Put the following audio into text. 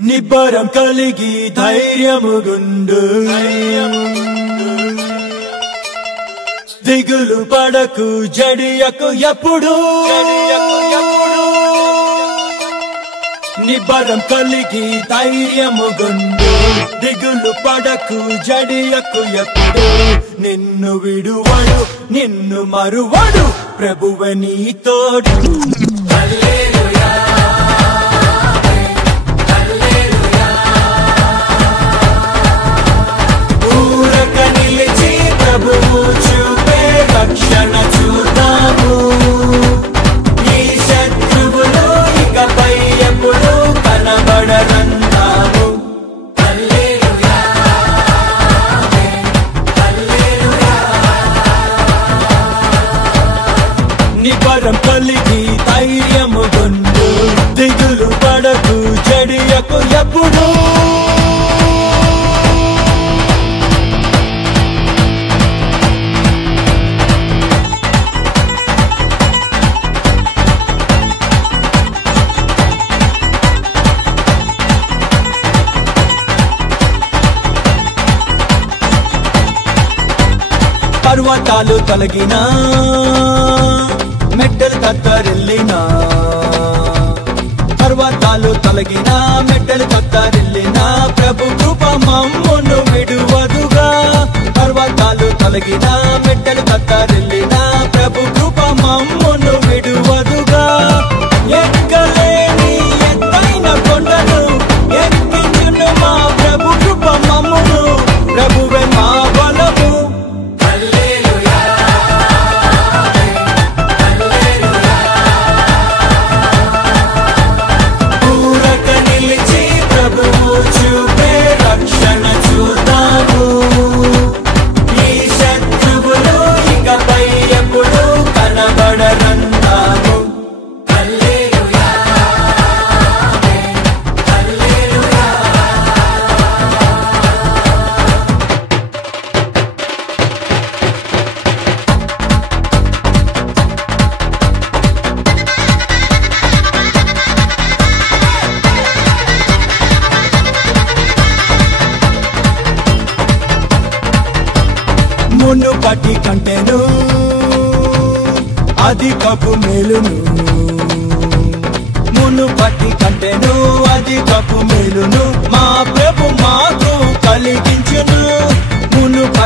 నిబ్బరం కలిగి ధైర్యముగుండు దిగులు పడకు జడియకు ఎప్పుడు నిబ్బరం కలిగి ధైర్యముగుండు దిగులు పడకు జడియకు ఎప్పుడు నిన్ను విడువడు నిన్ను మరువడు ప్రభువే నీ తోడు హల్లెలూయా హల్లెలూయా ఊరక నిలిచి ప్రభువు చూపే రక్షణ చూద్దాము ఈ శత్రువులు ఇకపై ఎప్పుడు కనబడరంటాము హల్లెలూయా హల్లెలూయా నిబ్బరం కలిగి ధైర్యముగుండు దిగులు పడకు జడియకు ఎప్పుడు పర్వతాలు తొలగినా మెట్టలు తత్తరిల్లినా పర్వతాలు తొలగినా మెట్టలు తత్తరిల్లినా ప్రభు కృప మమ్మును విడువదుగా పర్వతాలు తొలగినా మెట్టలు తత్తరిల్లినా ప్రభు కృప మమ్మును విడువదుగా ఎక్కలేని ఎత్తైన కొండను ఎక్కించును మా ప్రభు కృప మమ్మును ప్రభువే మా బలము చూపే రక్షణ చూద్దాము ఈ శత్రువులు ఇకపై ఎప్పుడు కనబడరంటాము హల్లెలూయా హల్లెలూయా మునుపటి కంటేను అధికపు మేలును మునుపటి కంటేను అధికపు మేలును మా ప్రభు మాకు కలిగించును మునుపటి